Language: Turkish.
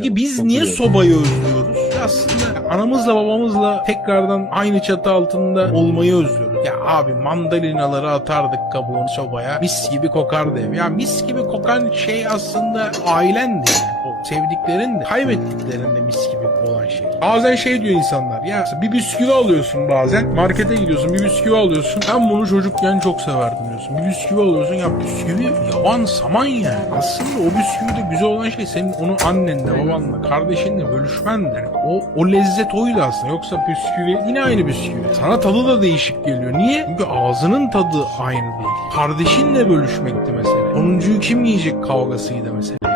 Peki biz niye sobayı özlüyoruz? Aslında anamızla babamızla tekrardan aynı çatı altında olmayı özlüyoruz. Ya abi mandalinaları atardık kabuğunu sobaya. Mis gibi kokardı ev. Ya mis gibi kokan şey aslında ailendi yani. O sevdiklerin de kaybettiklerin de mis gibi olan şey. Bazen şey diyor insanlar, ya bir bisküvi alıyorsun bazen, markete gidiyorsun bir bisküvi alıyorsun, ben bunu çocukken çok severdim diyorsun. Bir bisküvi alıyorsun, ya bisküvi yavan saman yani. Aslında o bisküvide güzel olan şey senin onu annenle, babanla, kardeşinle bölüşmendir. O lezzet oydu aslında. Yoksa bisküvi yine aynı bisküvi. Sana tadı da değişik geliyor. Niye? Çünkü ağzının tadı aynı değil. Kardeşinle bölüşmekti mesela. Sonuncuyu kim yiyecek kavgasıydı mesela.